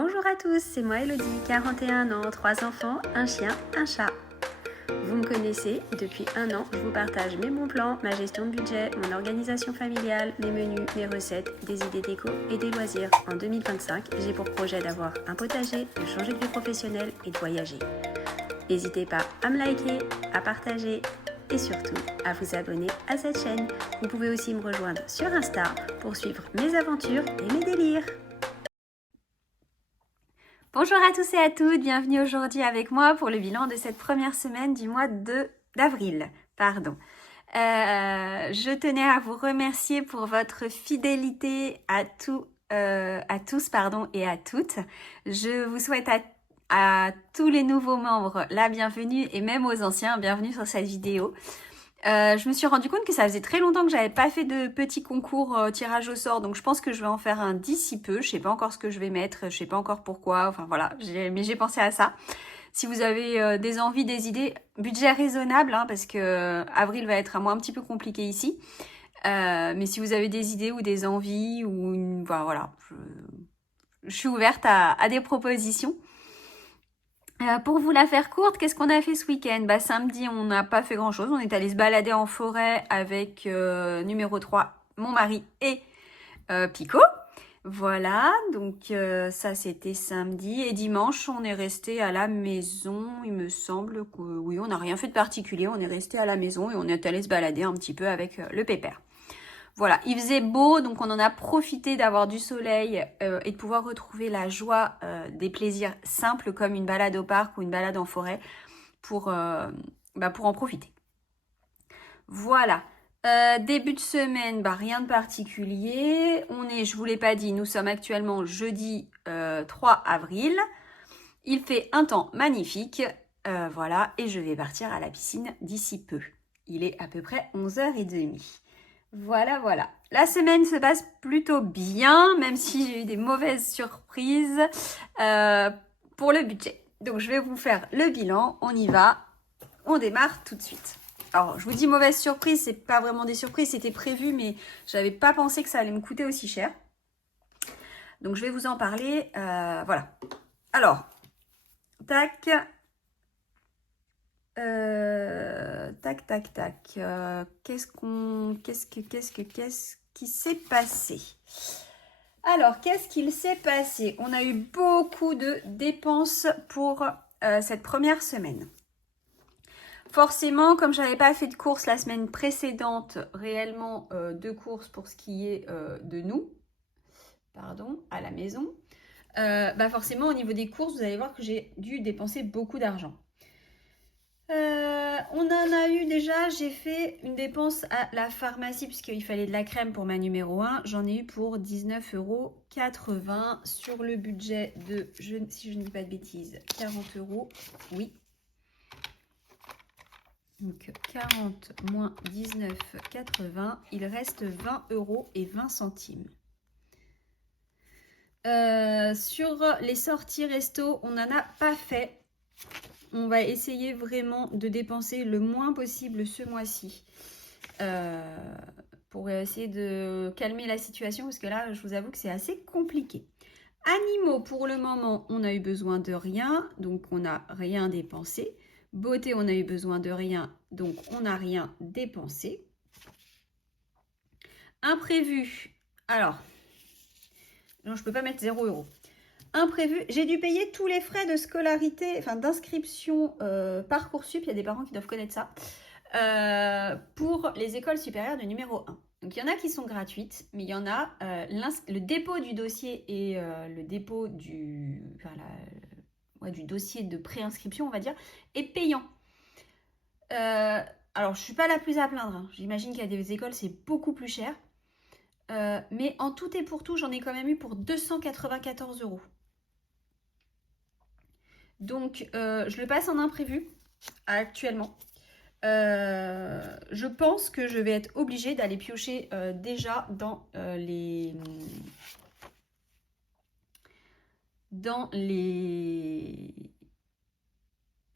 Bonjour à tous, c'est moi Elodie, 41 ans, 3 enfants, un chien, un chat. Vous me connaissez, depuis 1 an, je vous partage mes bons plans, ma gestion de budget, mon organisation familiale, mes menus, mes recettes, des idées déco et des loisirs. En 2025, j'ai pour projet d'avoir un potager, de changer de vie professionnelle et de voyager. N'hésitez pas à me liker, à partager et surtout à vous abonner à cette chaîne. Vous pouvez aussi me rejoindre sur Insta pour suivre mes aventures et mes délires. Bonjour à tous et à toutes, bienvenue aujourd'hui avec moi pour le bilan de cette première semaine du mois d'avril. Je tenais à vous remercier pour votre fidélité à tous et à toutes. Je vous souhaite à tous les nouveaux membres la bienvenue et même aux anciens, bienvenue sur cette vidéo. Je me suis rendu compte que ça faisait très longtemps que j'avais pas fait de petits concours tirage au sort, donc je pense que je vais en faire un d'ici peu. Je sais pas encore ce que je vais mettre, je sais pas encore pourquoi, enfin voilà, mais j'ai pensé à ça. Si vous avez des envies, des idées, budget raisonnable, hein, parce que avril va être un mois un petit peu compliqué ici. Mais si vous avez des idées ou des envies, voilà, je suis ouverte à des propositions. Pour vous la faire courte, qu'est-ce qu'on a fait ce week-end? Samedi, on n'a pas fait grand-chose. On est allé se balader en forêt avec numéro 3, mon mari et Pico. Voilà, donc ça c'était samedi. Et dimanche, on est resté à la maison. Il me semble que oui, on n'a rien fait de particulier. On est resté à la maison et on est allé se balader un petit peu avec le pépère. Voilà, il faisait beau, donc on en a profité d'avoir du soleil et de pouvoir retrouver la joie des plaisirs simples comme une balade au parc ou une balade en forêt pour en profiter. Voilà, début de semaine, rien de particulier. Je vous l'ai pas dit, nous sommes actuellement jeudi 3 avril. Il fait un temps magnifique, voilà, et je vais partir à la piscine d'ici peu. Il est à peu près 11h30. Voilà. La semaine se passe plutôt bien, même si j'ai eu des mauvaises surprises pour le budget. Donc, je vais vous faire le bilan. On y va. On démarre tout de suite. Alors, je vous dis mauvaise surprise, c'est pas vraiment des surprises, c'était prévu, mais j'avais pas pensé que ça allait me coûter aussi cher. Donc, je vais vous en parler. Voilà. Alors, tac. Tac. Qu'est-ce qui s'est passé? Alors, qu'est-ce qu'il s'est passé? On a eu beaucoup de dépenses pour cette première semaine. Forcément, comme je n'avais pas fait de courses la semaine précédente, réellement de courses pour ce qui est de nous, à la maison, forcément au niveau des courses, vous allez voir que j'ai dû dépenser beaucoup d'argent. On en a eu déjà, j'ai fait une dépense à la pharmacie puisqu'il fallait de la crème pour ma numéro 1. J'en ai eu pour 19,80 € sur le budget de, si je ne dis pas de bêtises, 40 €. Oui. Donc 40 moins 19,80, il reste 20,20 €. Sur les sorties resto, on n'en a pas fait. On va essayer vraiment de dépenser le moins possible ce mois-ci pour essayer de calmer la situation parce que là, je vous avoue que c'est assez compliqué. Animaux, pour le moment, on a eu besoin de rien, donc on n'a rien dépensé. Beauté, on a eu besoin de rien, donc on n'a rien dépensé. Imprévu, alors, non, je ne peux pas mettre 0 €. Imprévu, j'ai dû payer tous les frais de scolarité, enfin d'inscription Parcoursup, il y a des parents qui doivent connaître ça, pour les écoles supérieures de numéro 1. Donc il y en a qui sont gratuites, mais il y en a, le dépôt du dossier et le dépôt du dossier de préinscription, on va dire, est payant. Alors je ne suis pas la plus à plaindre, hein. J'imagine qu'il y a des écoles, c'est beaucoup plus cher. Mais en tout et pour tout, j'en ai quand même eu pour 294 €. Donc, je le passe en imprévu actuellement. Je pense que je vais être obligée d'aller piocher déjà dans les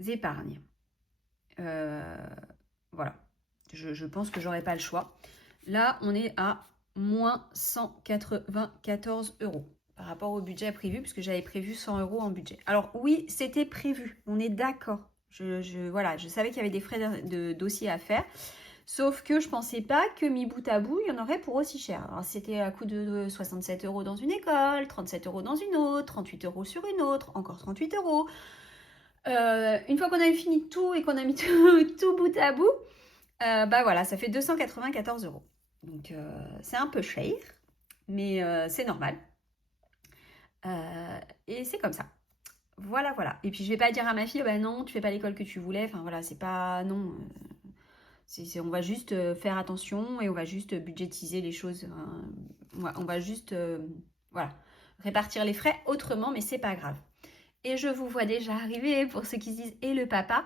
épargnes. Voilà. Je pense que j'aurai pas le choix. Là, on est à moins 194 €. par rapport au budget prévu, puisque j'avais prévu 100 € en budget. Alors oui, c'était prévu, on est d'accord. Voilà, je savais qu'il y avait des frais de dossier à faire. Sauf que je pensais pas que mis bout à bout, il y en aurait pour aussi cher. Alors c'était à coût de 67 € dans une école, 37 € dans une autre, 38 € sur une autre, encore 38 €. Une fois qu'on a fini tout et qu'on a mis tout bout à bout, bah voilà, ça fait 294 €. Donc c'est un peu cher, mais c'est normal. Et c'est comme ça. Voilà, voilà. Et puis je vais pas dire à ma fille, bah non, tu fais pas l'école que tu voulais. Enfin voilà, c'est pas... Non. On va juste faire attention et on va juste budgétiser les choses. On va juste voilà, répartir les frais autrement, mais c'est pas grave. Et je vous vois déjà arriver pour ceux qui se disent et le papa.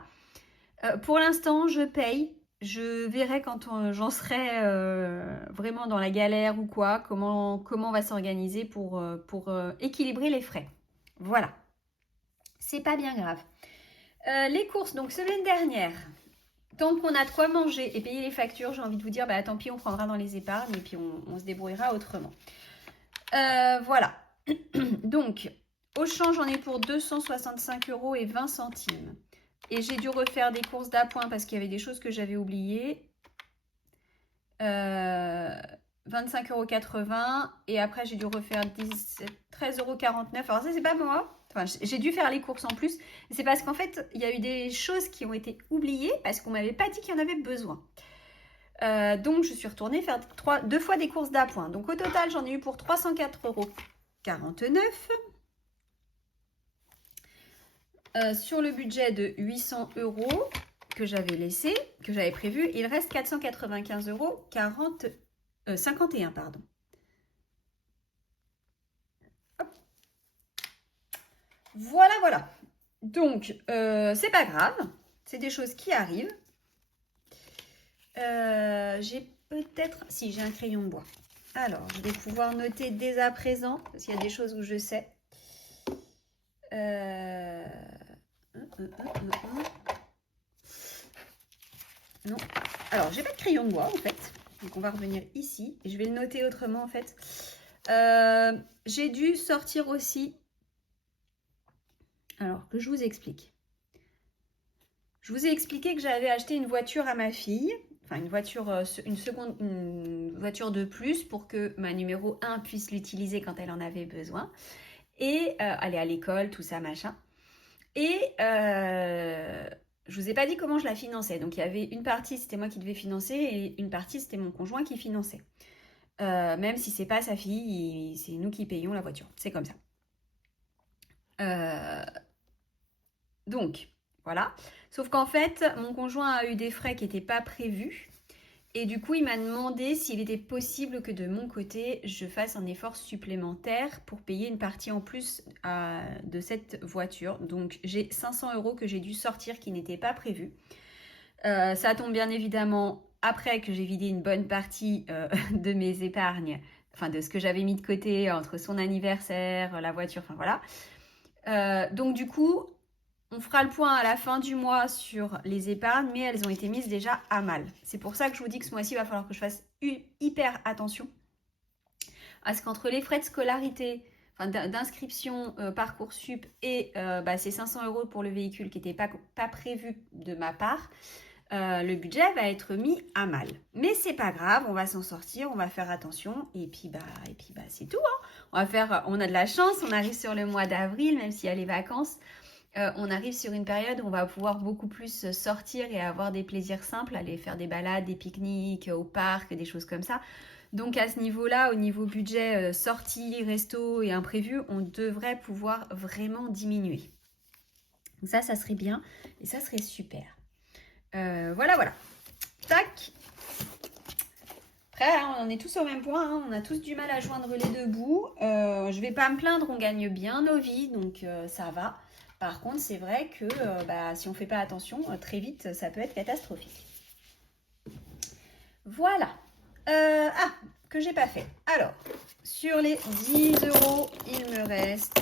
Pour l'instant, je paye. Je verrai quand j'en serai vraiment dans la galère ou quoi, comment on va s'organiser pour équilibrer les frais. Voilà. C'est pas bien grave. Les courses, donc semaine dernière. Tant qu'on a de quoi manger et payer les factures, j'ai envie de vous dire, bah tant pis, on prendra dans les épargnes et puis on se débrouillera autrement. Voilà. Donc, Auchan, j'en ai pour 265 € et 20 centimes. Et j'ai dû refaire des courses d'appoint parce qu'il y avait des choses que j'avais oubliées. 25,80 € et après j'ai dû refaire 13,49 €. Alors ça, c'est pas moi. Enfin, j'ai dû faire les courses en plus. C'est parce qu'en fait, il y a eu des choses qui ont été oubliées parce qu'on m'avait pas dit qu'il y en avait besoin. Donc, je suis retournée faire deux fois des courses d'appoint. Donc, au total, j'en ai eu pour 304,49 €. Sur le budget de 800 € que j'avais laissé, que j'avais prévu, il reste 495,51 €, pardon. Voilà, voilà. Donc, c'est pas grave. C'est des choses qui arrivent. J'ai peut-être... Si, j'ai un crayon de bois. Alors, je vais pouvoir noter dès à présent, parce qu'il y a des choses où je sais. Non. Alors, j'ai pas de crayon de bois, en fait. Donc, on va revenir ici. Et je vais le noter autrement, en fait. J'ai dû sortir aussi... Alors, que je vous explique. Je vous ai expliqué que j'avais acheté une voiture à ma fille. Enfin, une voiture de plus pour que ma numéro 1 puisse l'utiliser quand elle en avait besoin. Et aller à l'école, tout ça, machin. Et je vous ai pas dit comment je la finançais. Donc, il y avait une partie, c'était moi qui devais financer et une partie, c'était mon conjoint qui finançait. Même si c'est pas sa fille, c'est nous qui payons la voiture. C'est comme ça. Donc, voilà. Sauf qu'en fait, mon conjoint a eu des frais qui n'étaient pas prévus. Et du coup, il m'a demandé s'il était possible que de mon côté, je fasse un effort supplémentaire pour payer une partie en plus de cette voiture. Donc, j'ai 500 € que j'ai dû sortir qui n'étaient pas prévus. Ça tombe bien évidemment après que j'ai vidé une bonne partie de mes épargnes, enfin de ce que j'avais mis de côté entre son anniversaire, la voiture, enfin voilà. Donc du coup, on fera le point à la fin du mois sur les épargnes, mais elles ont été mises déjà à mal. C'est pour ça que je vous dis que ce mois-ci, il va falloir que je fasse hyper attention à ce qu'entre les frais de scolarité, enfin d'inscription Parcoursup et ces 500 € pour le véhicule qui n'était pas prévu de ma part, le budget va être mis à mal. Mais c'est pas grave, on va s'en sortir, on va faire attention et puis c'est tout. Hein. On a de la chance, on arrive sur le mois d'avril, même s'il y a les vacances. On arrive sur une période où on va pouvoir beaucoup plus sortir et avoir des plaisirs simples, aller faire des balades, des pique-niques au parc, des choses comme ça. Donc à ce niveau-là, au niveau budget sortie, resto et imprévu, on devrait pouvoir vraiment diminuer. Donc ça serait bien et ça serait super. Voilà. Tac. Après, on en est tous au même point. Hein. On a tous du mal à joindre les deux bouts. Je vais pas me plaindre, on gagne bien nos vies, donc ça va. Par contre, c'est vrai que si on ne fait pas attention, très vite, ça peut être catastrophique. Voilà. Que j'ai pas fait. Alors, sur les 10 €, il me reste...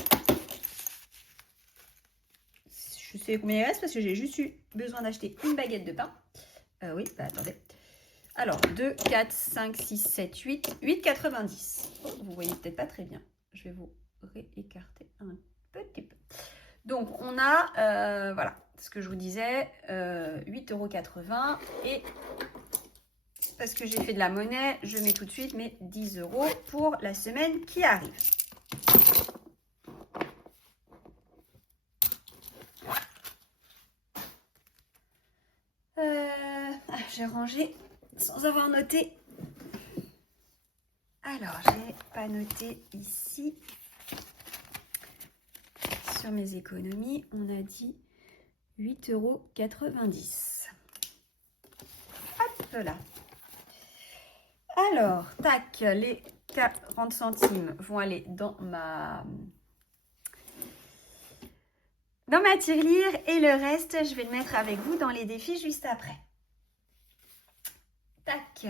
Je sais combien il reste parce que j'ai juste eu besoin d'acheter une baguette de pain. Oui, attendez. Alors, 2, 4, 5, 6, 7, 8. 8,90. Oh, vous voyez peut-être pas très bien. Je vais vous réécarter un petit peu. Donc, on a, voilà, ce que je vous disais, 8,80 € et parce que j'ai fait de la monnaie, je mets tout de suite mes 10 € pour la semaine qui arrive. J'ai rangé sans avoir noté. Alors, j'ai pas noté ici. Sur mes économies, on a dit 8,90 €. Hop là. Alors, tac, les 40 centimes vont aller dans ma tirelire et le reste, je vais le mettre avec vous dans les défis juste après. Tac,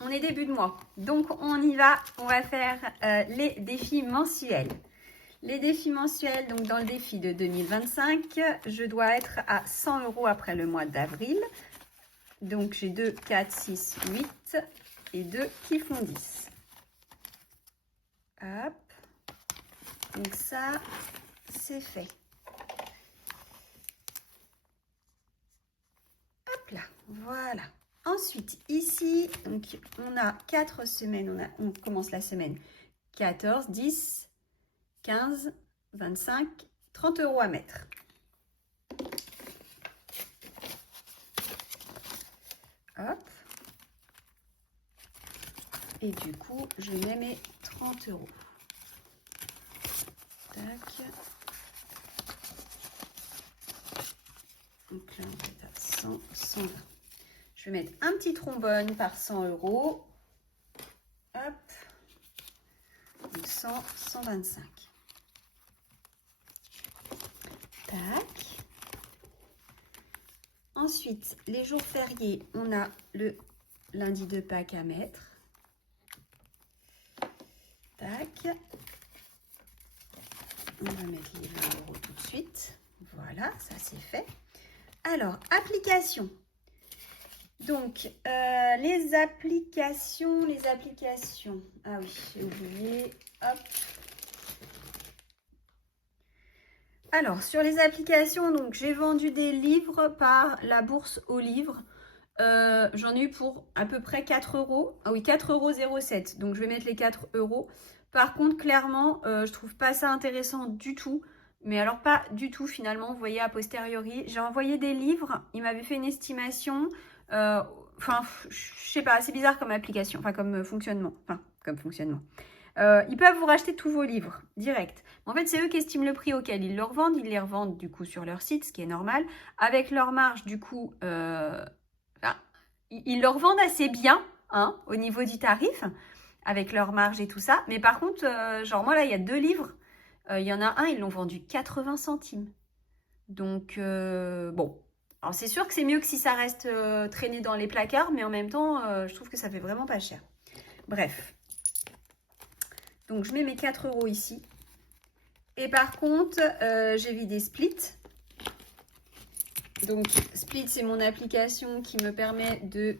on est début de mois, donc on y va, on va faire les défis mensuels. Les défis mensuels, donc dans le défi de 2025, je dois être à 100 € après le mois d'avril. Donc j'ai 2, 4, 6, 8 et 2 qui font 10. Hop. Donc ça, c'est fait. Hop là, voilà. Ensuite, ici, donc, on a 4 semaines. On commence la semaine 14, 10, 15, 25, 30 € à mettre. Hop. Et du coup, je mets mes 30 €. Tac. Donc là, on est à 100, 120. Je vais mettre un petit trombone par 100 €. Hop. Donc 100, 125. Tac. Ensuite, les jours fériés, on a le lundi de Pâques à mettre. Tac. On va mettre les 20 € tout de suite. Voilà, ça c'est fait. Alors, applications. Donc, les applications. Ah oui, j'ai oublié. Hop. Alors, sur les applications, donc j'ai vendu des livres par la bourse aux livres. J'en ai eu pour à peu près 4 €. Ah oui, 4,07 €. Donc, je vais mettre les 4 €. Par contre, clairement, je trouve pas ça intéressant du tout. Mais alors, pas du tout finalement. Vous voyez, a posteriori, j'ai envoyé des livres. Il m'avait fait une estimation. Enfin, je sais pas, c'est bizarre comme application. Enfin, comme fonctionnement. Ils peuvent vous racheter tous vos livres, direct. En fait, c'est eux qui estiment le prix auquel ils le revendent. Ils les revendent, du coup, sur leur site, ce qui est normal. Avec leur marge, du coup, ils le revendent assez bien, hein, au niveau du tarif, avec leur marge et tout ça. Mais par contre, genre, moi, là, il y a 2 livres. Il y en a un, ils l'ont vendu 80 centimes. Donc, bon. Alors, c'est sûr que c'est mieux que si ça reste traîné dans les placards. Mais en même temps, je trouve que ça fait vraiment pas cher. Bref. Donc, je mets mes 4 € ici. Et par contre, j'ai vidé Split. Donc, Split, c'est mon application qui me permet de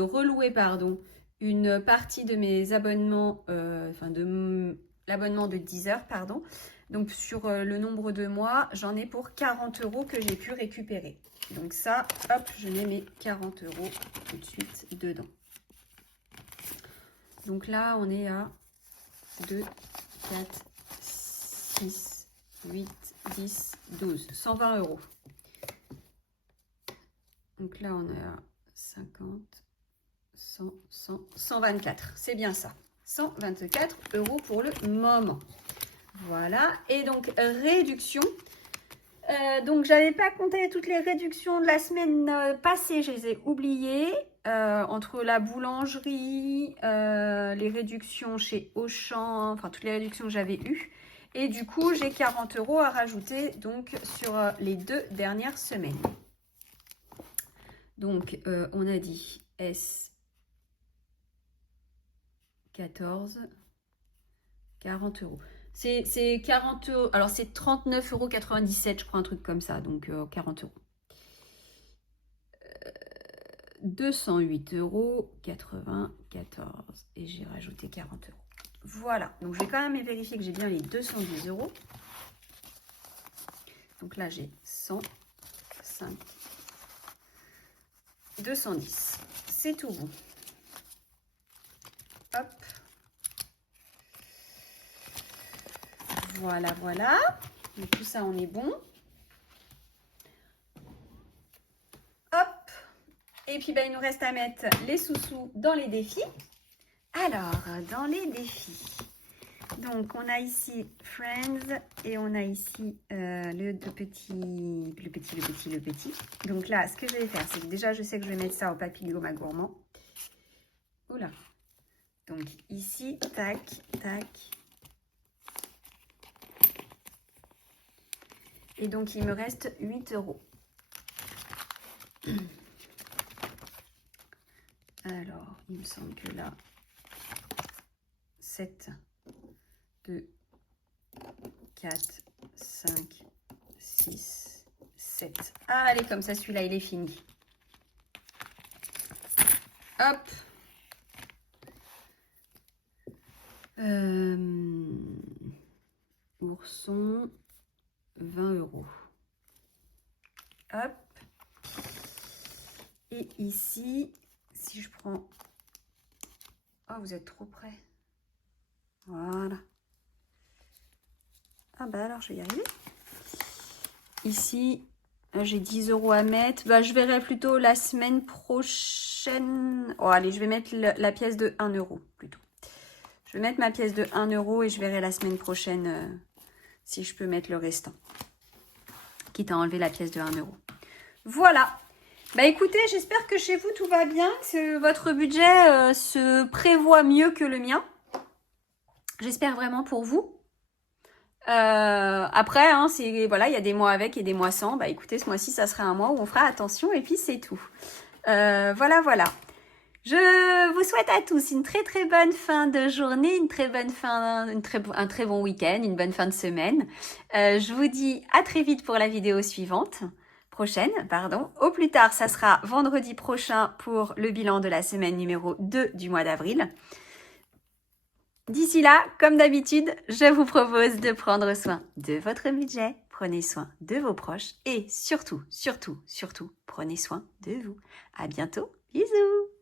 relouer, pardon, une partie de mes abonnements, de l'abonnement de Deezer, pardon. Donc, sur le nombre de mois, j'en ai pour 40 € que j'ai pu récupérer. Donc ça, hop, je mets mes 40 € tout de suite dedans. Donc là, on est à 2, 4, 6, 8, 10, 12, 120 €. Donc là, on est à 50, 100, 100, 124. C'est bien ça. 124 € pour le moment. Voilà. Et donc, réduction. Donc, j'avais pas compté toutes les réductions de la semaine passée. Je les ai oubliées. Entre la boulangerie, les réductions chez Auchan, enfin toutes les réductions que j'avais eues. Et du coup, j'ai 40 € à rajouter donc sur les 2 dernières semaines. Donc, on a dit S14, 40 €. C'est 40 €. Alors, c'est 39,97 €, je crois, un truc comme ça. Donc, 40 €. 208,94 € et j'ai rajouté 40 €. Voilà, donc je vais quand même vérifier que j'ai bien les 210 €. Donc là, j'ai 105, 210. C'est tout bon. Hop. Voilà, voilà. Donc tout ça, on est bon. Hop. Et puis, il nous reste à mettre les sous-sous dans les défis. Alors, dans les défis, donc on a ici Friends et on a ici le petit. Donc là, ce que je vais faire, c'est que déjà, je sais que je vais mettre ça au papillon ma gourmand. Oula. Donc ici, tac, tac. Et donc, il me reste 8 €. Alors, il me semble que là, 7, 2, 4, 5, 6, 7. Ah, allez, comme ça, celui-là, il est fini. Hop. Ourson, 20 €. Hop. Et ici, si je prends... Oh, vous êtes trop près. Voilà. Ah bah alors, je vais y arriver. Ici, j'ai 10 € à mettre. Bah, je verrai plutôt la semaine prochaine. Oh, allez, je vais mettre la pièce de 1 € plutôt. Je vais mettre ma pièce de 1 € et je verrai la semaine prochaine si je peux mettre le restant. Quitte à enlever la pièce de 1 €. Voilà. Bah écoutez, j'espère que chez vous tout va bien, que votre budget se prévoit mieux que le mien. J'espère vraiment pour vous. Après, hein, voilà, il y a des mois avec et des mois sans. Bah écoutez, ce mois-ci, ça sera un mois où on fera attention et puis c'est tout. Voilà, voilà. Je vous souhaite à tous une très très bonne fin de journée, une très bonne fin, un très bon week-end, une bonne fin de semaine. Je vous dis à très vite pour la vidéo prochaine. Au plus tard, ça sera vendredi prochain pour le bilan de la semaine numéro 2 du mois d'avril. D'ici là, comme d'habitude, je vous propose de prendre soin de votre budget, prenez soin de vos proches et surtout, surtout, surtout, prenez soin de vous. À bientôt, bisous!